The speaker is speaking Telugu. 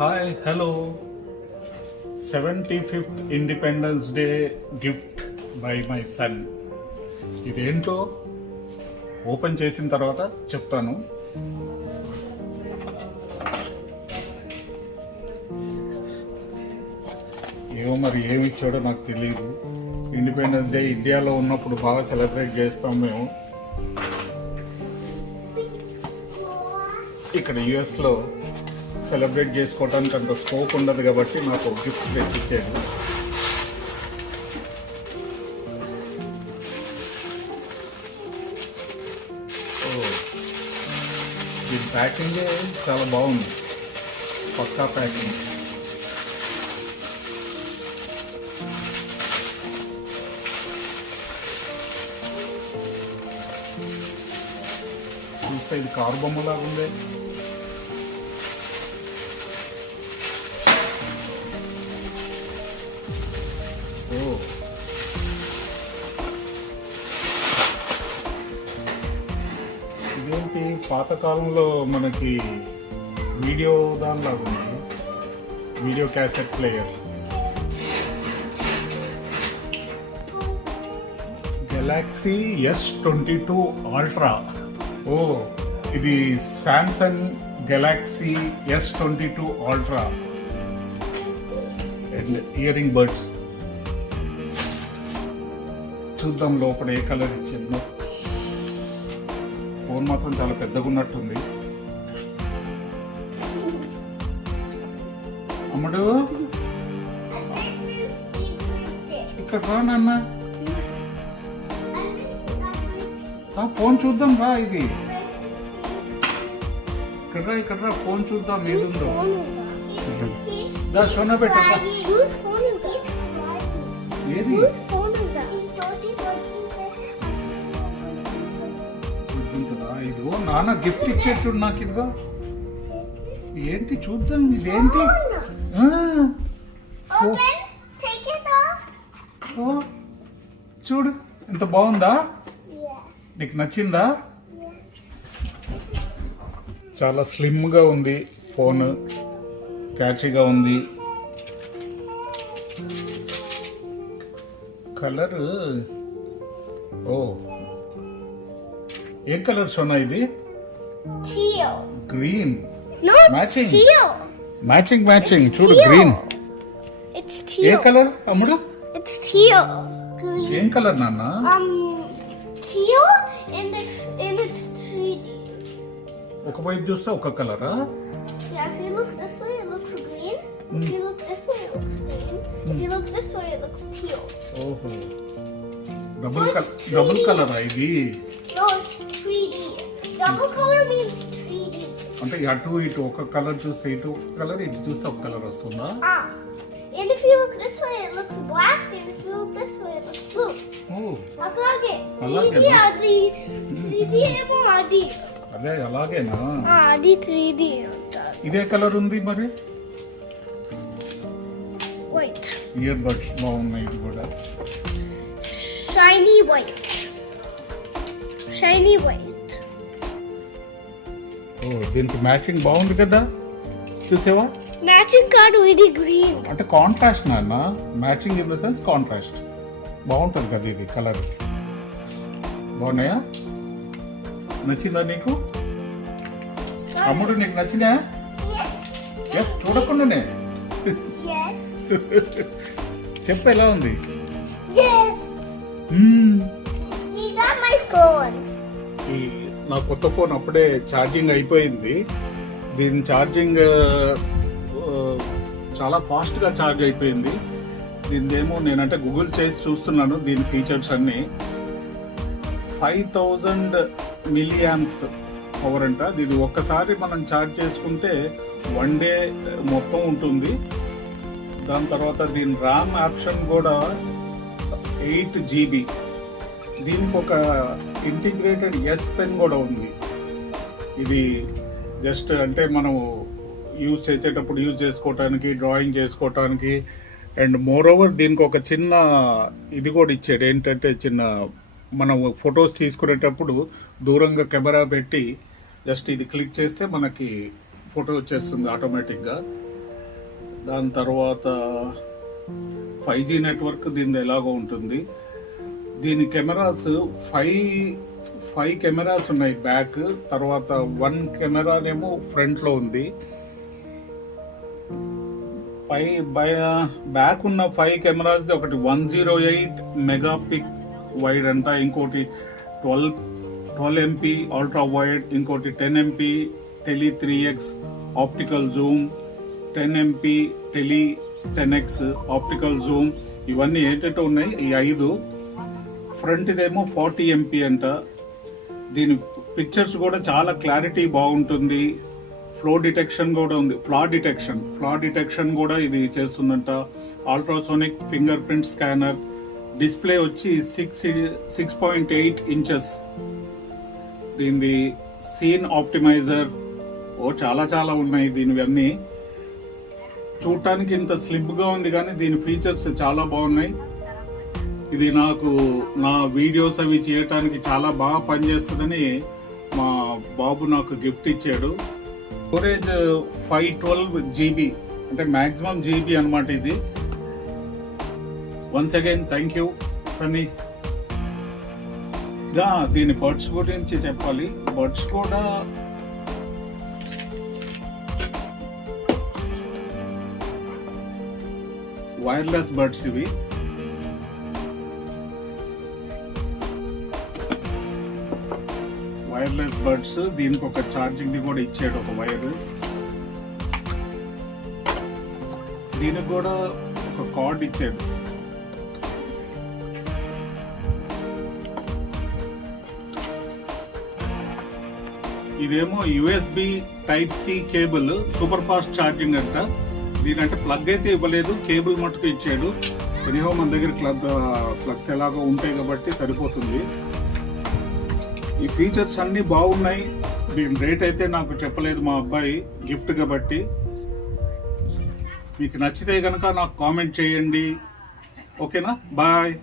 Hi hello 75th independence day gift by my son. ఇదేంటో ఓపెన్ చేసిన తర్వాత చెప్తాను. ఏమో మరి ఏమి ఇచ్చాడో నాకు తెలియదు. ఇండిపెండెన్స్ డే ఇండియాలో ఉన్నప్పుడు బాగా సెలబ్రేట్ చేస్తాం మేము. ఇక్కడ యుఎస్లో సెలబ్రేట్ చేసుకోవడానికి అంత స్కోప్ ఉండదు కాబట్టి నాకు గిఫ్ట్ తెచ్చిచ్చాడు. ఈ ప్యాకింగ్ చాలా బాగుంది, పక్కా ప్యాకింగ్. చూస్తే ఇది కారు బొమ్మలాగా ఉంది. ఇదేంటి పాతకాలంలో మనకి వీడియో దానిలాగా ఉంది, video cassette player. Galaxy S22 Ultra. ఇది Samsung Galaxy S22 Ultra earring buds. చూద్దాం లోపల ఏ కలర్ ఇచ్చిందో. ఫోన్ మాత్రం చాలా పెద్దగా ఉన్నట్టుంది. అమ్మడు ఇక్కడ రా నాన్న, ఫోన్ చూద్దాం రా. ఇది ఇక్కడ రా ఫోన్ చూద్దాం ఏదుందో. సోనా పెట్ట ఏది ఇదిగో నాన్న గిఫ్ట్ ఇచ్చేట్టు నాకు. ఇదిగో ఏంటి చూద్దాం, ఇదేంటి చూడు ఎంత బాగుందా, నీకు నచ్చిందా? చాలా స్లిమ్గా ఉంది ఫోన్, క్యాచీగా ఉంది. కలర్ ఏ కలర్ సోనా ఇది? గ్రీన్. మ్యాచింగ్ చూడు, గ్రీన్. ఏ కలర్ అమ్ముడు? ఏం కలర్ నాన్న? ఒక వైపు చూస్తే ఒక కలరా? ఓహో, డబుల్ కలరా ఇది? No, it's 3D. Double color means 3D. అంటే అటు ఇటు ఒక కలర్ చూస్తే ఇటు కలర్, ఇటు చూస్తే ఒక కలర్ వస్తుందా? And if you look this way, it looks black. And if you look this way, it looks blue. అలాగే. 3D అది 3D ఏమో అది. అదే అలాగేనా? అది 3D. ఇదే కలర్ ఉంది మరి. White. ఇయర్ బడ్స్ బాగున్నాయి ఇది కూడా. Shiny white. దీనికి మ్యాచింగ్ బాగుంది కదా, చూసావా? మ్యాచింగ్ కాదు, ఇది గ్రీన్. అంటే కాంట్రాస్ట్ నాన్న, matching in the sense contrast. బాగుంటుంది కదా ఇది కలర్. బాగున్నాయా? నచ్చిందా నీకు అమ్ముడు? నీకు నచ్చినా? చూడకుండానే చెప్పు ఎలా ఉంది. నా కొత్త ఫోన్ అప్పుడే ఛార్జింగ్ అయిపోయింది. దీని ఛార్జింగ్ చాలా ఫాస్ట్గా ఛార్జ్ అయిపోయింది. దీనిదేమో నేనంటే గూగుల్ చేసి చూస్తున్నాను దీని ఫీచర్స్ అన్నీ. 5000 mAh పవర్ అంట. దీన్ని ఒక్కసారి మనం ఛార్జ్ చేసుకుంటే 1 డే మొత్తం ఉంటుంది. దాని తర్వాత దీని ర్యామ్ ఆప్షన్ కూడా 8 GB. దీనికి ఒక ఇంటిగ్రేటెడ్ S పెన్ కూడా ఉంది. ఇది జస్ట్ అంటే మనం యూజ్ చేసేటప్పుడు యూజ్ చేసుకోవటానికి, డ్రాయింగ్ చేసుకోవటానికి. అండ్ మోర్ ఓవర్ దీనికి ఒక చిన్న ఇది కూడా ఇచ్చాడు. ఏంటంటే చిన్న మనం ఫొటోస్ తీసుకునేటప్పుడు దూరంగా కెమెరా పెట్టి జస్ట్ ఇది క్లిక్ చేస్తే మనకి ఫోటో వచ్చేస్తుంది ఆటోమేటిక్గా. దాని తర్వాత 5G నెట్వర్క్ దీని ఎలాగో ఉంటుంది. దీని కెమెరాస్ ఫైవ్ కెమెరాస్ ఉన్నాయి బ్యాక్, తర్వాత 1 కెమెరానేమో ఫ్రంట్లో ఉంది. బ్యాక్ ఉన్న 5 కెమెరాస్ ఒకటి 108 మెగాపిక్ వైడ్ అంట, ఇంకోటి 12 MP అల్ట్రా వైడ్, ఇంకోటి 10 MP tele 3x optical Zoom, 10 MP tele 10x optical Zoom. ఇవన్నీ ఏంటంటే ఉన్నాయి ఈ 5. ఫ్రంట్ ఇదేమో 40 MP అంట. దీని పిక్చర్స్ కూడా చాలా క్లారిటీ బాగుంటుంది. ఫ్లా డిటెక్షన్ కూడా ఇది చేస్తుందంట. Ultrasonic finger print scanner. Display వచ్చి 6.8 ఇంచెస్. దీనిది సీన్ ఆప్టిమైజర్. చాలా ఉన్నాయి దీనివన్నీ. చూడటానికి ఇంత స్లిమ్గా ఉంది కానీ దీని ఫీచర్స్ చాలా బాగున్నాయి. ఇది నాకు నా వీడియోస్ అవి చేయటానికి చాలా బాగా పనిచేస్తుందని మా బాబు నాకు గిఫ్ట్ ఇచ్చాడు. స్టోరేజ్ 512 GB, అంటే మ్యాక్సిమం GB అనమాట ఇది. Once again thank you Sunny. దీని బడ్స్ గురించి చెప్పాలి. బడ్స్ కూడా వైర్లెస్ బడ్స్ ఇవి. Wireless buds. దీనికి ఒక ఛార్జింగ్ ది కూడా ఇచ్చాడు, ఒక వైర్. దీనికి కూడా ఒక కార్డ్ ఇచ్చాడు. ఇదేమో USB Type-C cable, super fast charging అంట. దీనంటే ప్లగ్ అయితే ఇవ్వలేదు, కేబుల్ మట్టుకు ఇచ్చాడు. ఎనీహో మన దగ్గర ప్లగ్స్ ఎలాగో ఉంటాయి కాబట్టి సరిపోతుంది. ఈ ఫీచర్స్ అన్నీ బాగున్నాయి. దీని రేట్ అయితే నాకు చెప్పలేదు మా అబ్బాయి, గిఫ్ట్ కాబట్టి. మీకు నచ్చితే కనుక నాకు కామెంట్ చేయండి. ఓకేనా? బాయ్.